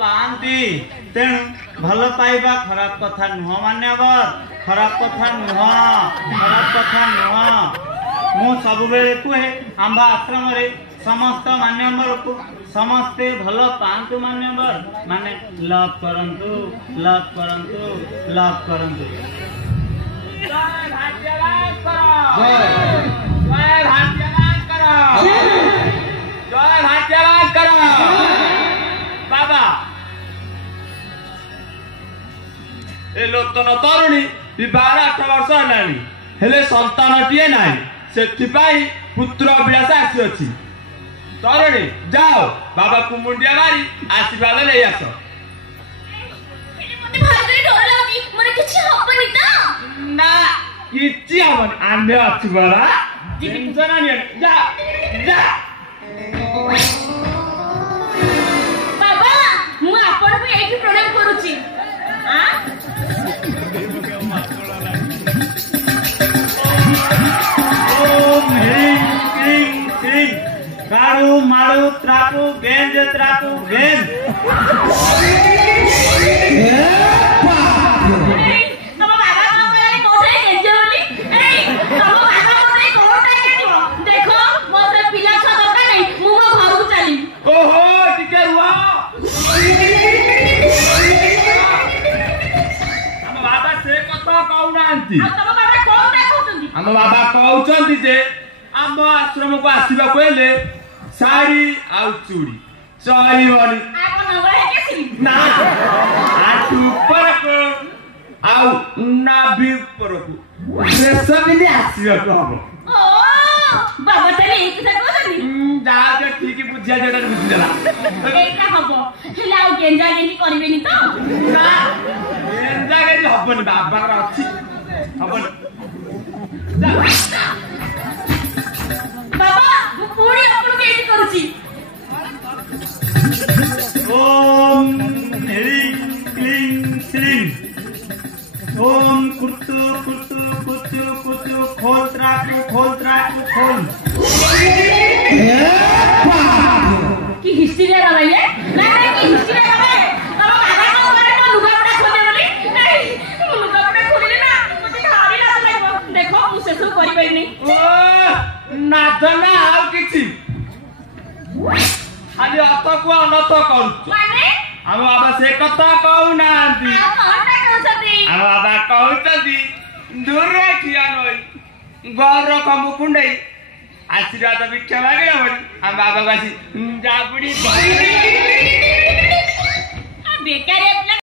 पाती तेणु भल पाइबा खराब कथा नुह मान्यवर खराब कथा नुह मु सब बेले कहे आंबा आश्रम रे समस्त मान्यवर को समस्ते भल पांतु मान्यवर माने लव करंतु लव करंतु लव करंतु। जय भाग्यवान करो जय भाग्यवान करो जय भाग्यवान करो बाबा ए लोतन तरुणी 12-8 वर्ष हेलानी हेले संतानटीए नाही सेथिपाई पुत्र अभिलाष आसी अछि। तरुणी जाओ बाबा को मुंडिया मारी आशीर्वाद ले आस। मते भारी डर लागी मोरे किछि हबनी त ना किछि हबनी आंधे अछि बरा टेंशन नहीं जा जा बाबा मु आपण को एठी प्रणाम करूची हां ओम ह्रीं क्लीं श्रीं काड़ू माड़ू त्राकू गेंज त्राकू गेंज। तम बाबा को करे कोठे गेंज बोली ए तम बाबा को करे कोठे गेंज देखो मोर पिला छ दरकार नहीं मु मो घर को चली। ओहो टिके रुआ हम बाबा से कथा कहू नांती आ तम बाबा कोन देखौतुंदी हम बाबा कहउचंती जे हम आश्रम को आसीबा कोइले साड़ी आउ चूड़ी चली बनी आ को नंबर है केसी ना आटू पर को आउ नाभि पर को से सब ने आसीबा को हम ओ बाबा तले एक से कहनी जा जे ठीक बुझिया जेटा बुझिला एका हबो हेला ओ गेंजा गेंजी करबेनी तो ना एंजा के हबन बाबा रा अछि हबन जा बाबा मु पूरी अपन गेंजी करूची। ओम ह्रीं क्लीं श्रीं ओम कुतु कुतु कुतु कुतु खोल त्राकु खोल की हिस्ट्री ले रहा है ये ना की हिस्ट्री ले रहा है अब बाबा को करे को लुगा कपड़ा खोले बोली नहीं लुगा कपड़ा खोले ना मुझे भारी लाज लागो देखो मु से सब करि पाइनी ओ नाथना आउ किछि खाली अत को अनत करू माने हम बाबा से कथा कहू नांती आ कोनटा कहसती हम बाबा कहउचंती दूर रखिया नई घर कमु कुंडई आशीर्वाद भिक्षा मागे हम बाबा कासी जाबुड़ी बेकार